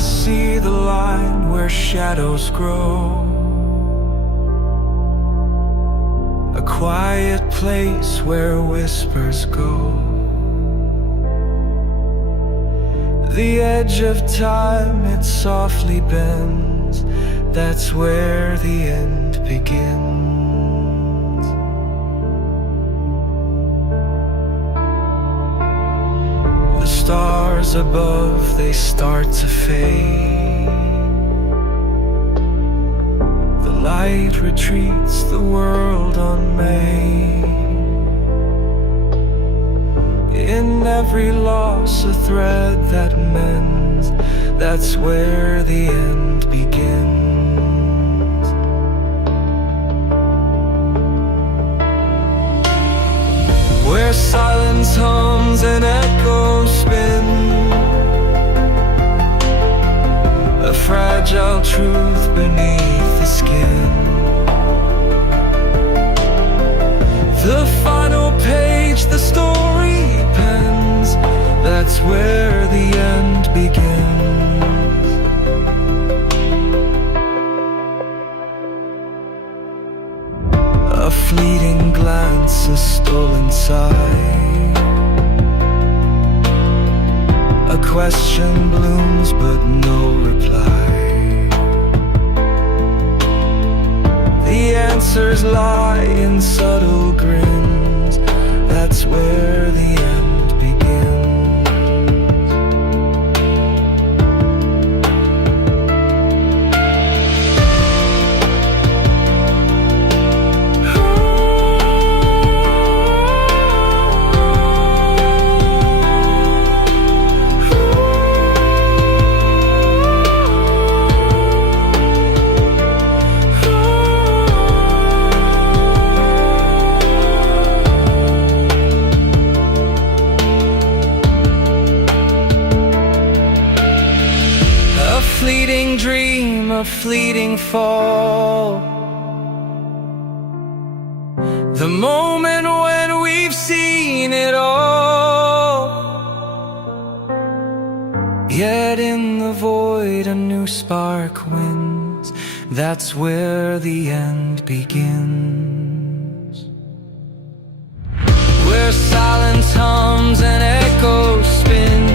see the line where shadows grow, a quiet place where whispers go. The edge of time, it softly bends, that's where the end begins. The stars above, they start to fade. The light retreats, the world unmade. In every loss, a thread that mends, that's where the end begins. Where silence hums and echoes spin, a fragile truth beneath the skin. The final page, the story pens, that's where the end begins. A fleeting glance, a stolen sigh, a question blooms but no reply. The answers lie in subtle grins, that's where the end begins. Fleeting dream, a fleeting fall, the moment when we've seen it all. Yet in the void a new spark wins, that's where the end begins. Where silence hums and echoes spin,